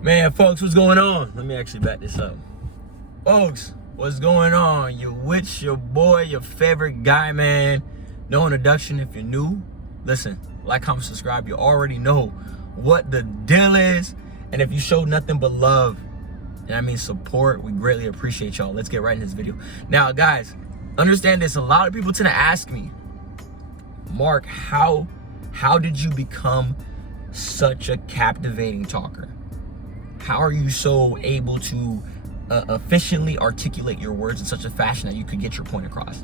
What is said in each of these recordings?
Man, folks, what's going on? Let me actually back this up. Folks, what's going on? You with your boy, your favorite guy, man. No introduction if you're new. Listen, like, comment, subscribe. You already know what the deal is. And if you show nothing but love, and I mean support, we greatly appreciate y'all. Let's get right in this video. Now, guys, understand this. A lot of people tend to ask me, Mark, how did you become such a captivating talker? How are you so able to efficiently articulate your words in such a fashion that you could get your point across?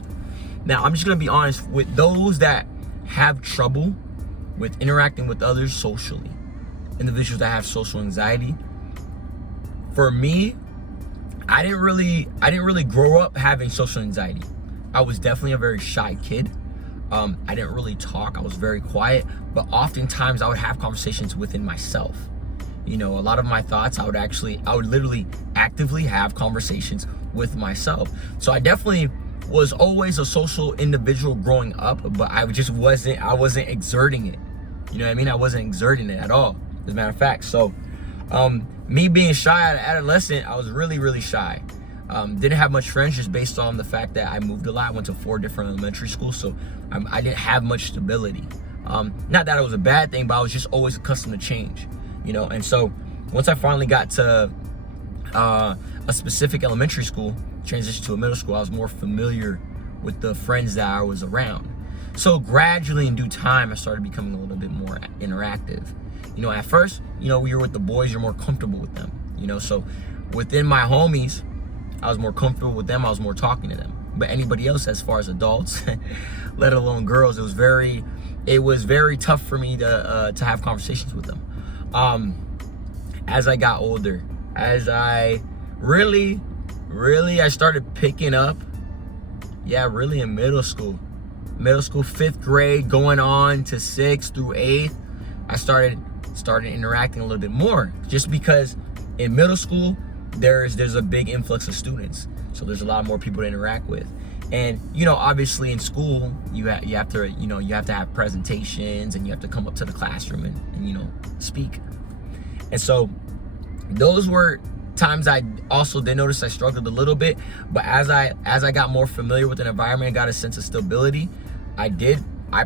Now, I'm just gonna be honest with those that have trouble with interacting with others socially, individuals that have social anxiety. For me, I didn't really grow up having social anxiety. I was definitely a very shy kid. I didn't really talk. I was very quiet, but oftentimes I would have conversations within myself. You know, a lot of my thoughts, I would literally actively have conversations with myself. So I definitely was always a social individual growing up, but I wasn't exerting it. You know what I mean? I wasn't exerting it at all, as a matter of fact. So me being shy as an adolescent, I was really shy. Didn't have much friends just based on the fact that I moved a lot. I went to 4 different elementary schools, so I didn't have much stability. Not that it was a bad thing, but I was just always accustomed to change. You know, and so once I finally got to a specific elementary school, transitioned to a middle school, I was more familiar with the friends that I was around. So gradually, in due time, I started becoming a little bit more interactive. You know, at first, you know, you're with the boys, you're more comfortable with them. You know, so within my homies, I was more comfortable with them. I was more talking to them. But anybody else, as far as adults, let alone girls, it was very tough for me to have conversations with them. As I got older, as I really I started picking up, really in middle school, 5th grade, going on to 6th through 8th, I started interacting a little bit more, just because in middle school there's a big influx of students, so there's a lot more people to interact with. And you know, obviously in school you have to have presentations, and you have to come up to the classroom and you know, speak. And so those were times I also did notice I struggled a little bit. But as I got more familiar with an environment and got a sense of stability, I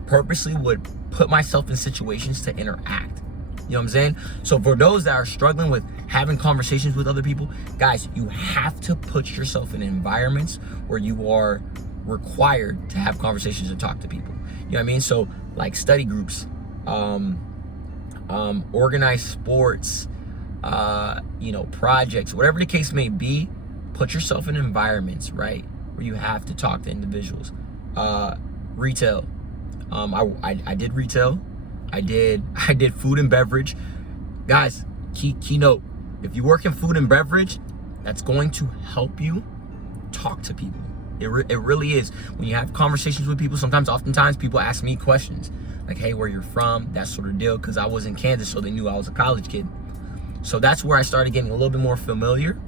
purposely would put myself in situations to interact. You know what I'm saying? So for those that are struggling with having conversations with other people, guys, you have to put yourself in environments where you are required to have conversations and talk to people. You know what I mean? So like study groups, organized sports, you know, projects, whatever the case may be. Put yourself in environments, right, where you have to talk to individuals. Retail. I did retail. I did food and beverage. Guys, keynote. If you work in food and beverage, that's going to help you talk to people. It really is. When you have conversations with people, oftentimes people ask me questions like, hey, where you're from, that sort of deal, because I was in Kansas, so they knew I was a college kid. So that's where I started getting a little bit more familiar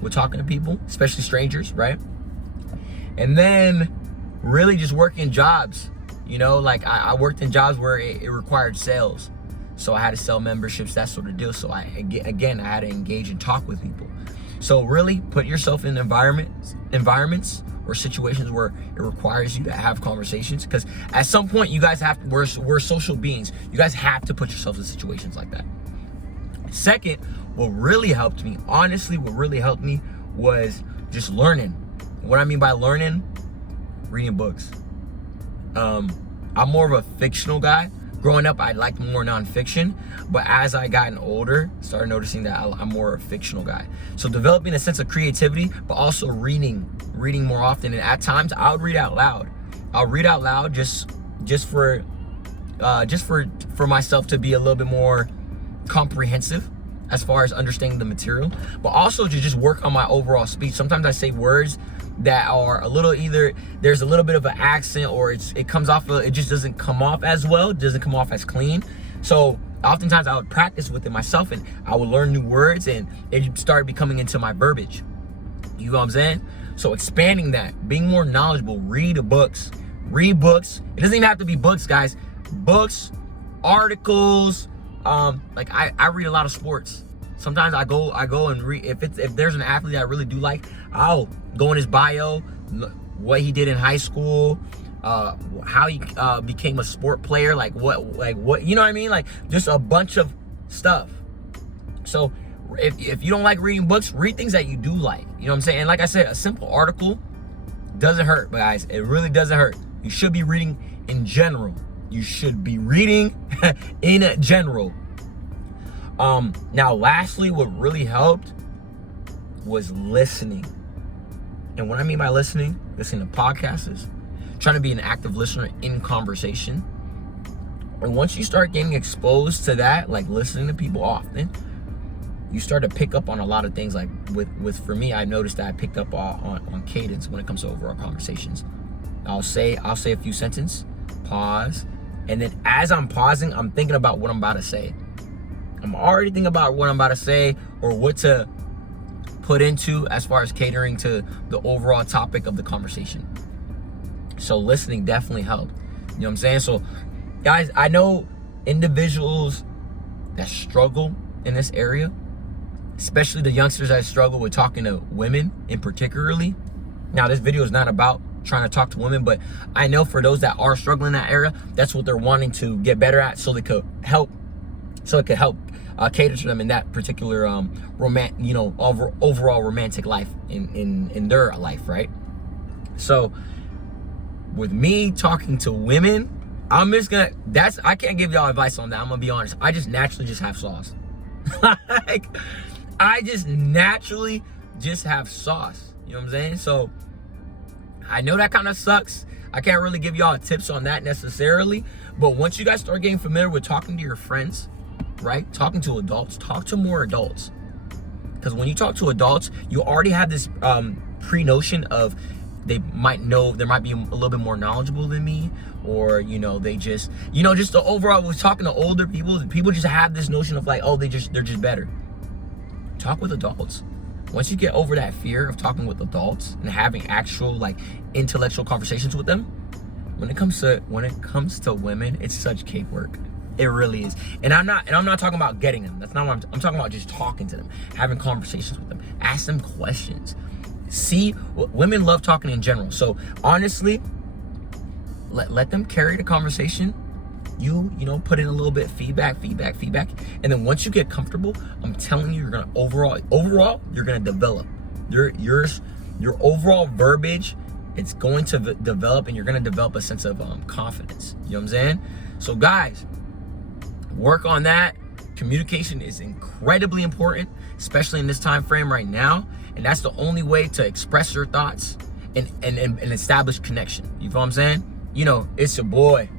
with talking to people, especially strangers, right? And then really just working jobs. You know, like I worked in jobs where it required sales. So I had to sell memberships, that sort of deal. So I had to engage and talk with people. So really put yourself in environments or situations where it requires you to have conversations. Because at some point, you guys we're social beings. You guys have to put yourselves in situations like that. Second, what really helped me was just learning. What I mean by learning, reading books. I'm more of a fictional guy. Growing up, I liked more nonfiction, but as I gotten older, started noticing that I'm more a fictional guy. So developing a sense of creativity, but also reading more often. And at times, I would read out loud. I'll read out loud just for myself to be a little bit more comprehensive as far as understanding the material, but also to just work on my overall speech. Sometimes I say words that are a little, either there's a little bit of an accent, or it just doesn't come off as well, it doesn't come off as clean. So oftentimes I would practice with it myself, and I would learn new words, and it started becoming into my verbiage. You know what I'm saying? So expanding that, being more knowledgeable, read books. It doesn't even have to be books, guys. Books, articles, like I read a lot of sports. Sometimes I go and read, if there's an athlete that I really do like, I'll go in his bio, what he did in high school, how he became a sport player, like what, you know what I mean? Like just a bunch of stuff. So if you don't like reading books, read things that you do like, you know what I'm saying? And like I said, a simple article doesn't hurt, guys. It really doesn't hurt. You should be reading in general. You should be reading in general. Now lastly, what really helped was listening. And what I mean by listening to podcasts, trying to be an active listener in conversation. And once you start getting exposed to that, like listening to people often, you start to pick up on a lot of things. Like with for me, I noticed that I picked up on cadence when it comes to overall conversations. I'll say a few sentences, pause, and then as I'm pausing, I'm thinking about what I'm about to say. I'm already thinking about what I'm about to say or what to put into as far as catering to the overall topic of the conversation. So listening definitely helped. You know what I'm saying? So guys, I know individuals that struggle in this area, especially the youngsters that struggle with talking to women in particularly. Now, this video is not about trying to talk to women, but I know for those that are struggling in that area, that's what they're wanting to get better at, so they could help cater to them in that particular overall romantic life in their life, right? So with me talking to women, I can't give y'all advice on that. I'm gonna be honest. I just naturally just have sauce. Like, I just naturally just have sauce. You know what I'm saying? So I know that kind of sucks. I can't really give y'all tips on that necessarily. But once you guys start getting familiar with talking to your friends, right? Talking to adults, talk to more adults. Because when you talk to adults, you already have this pre-notion of they might be a little bit more knowledgeable than me, or they just the overall, was talking to older people just have this notion of like, oh, they're just better. Talk with adults. Once you get over that fear of talking with adults and having actual like intellectual conversations with them, when it comes to women, it's such cakework. It really is. And I'm not talking about getting them. That's not what I'm talking about. Just talking to them, having conversations with them, ask them questions. See, women love talking in general. So honestly, let them carry the conversation. You put in a little bit of feedback, and then once you get comfortable, I'm telling you, you're gonna overall you're gonna develop your overall verbiage. It's going to develop, and you're gonna develop a sense of confidence. You know what I'm saying? So guys, work on that. Communication is incredibly important, especially in this time frame right now, and that's the only way to express your thoughts and establish connection. You know what I'm saying? It's your boy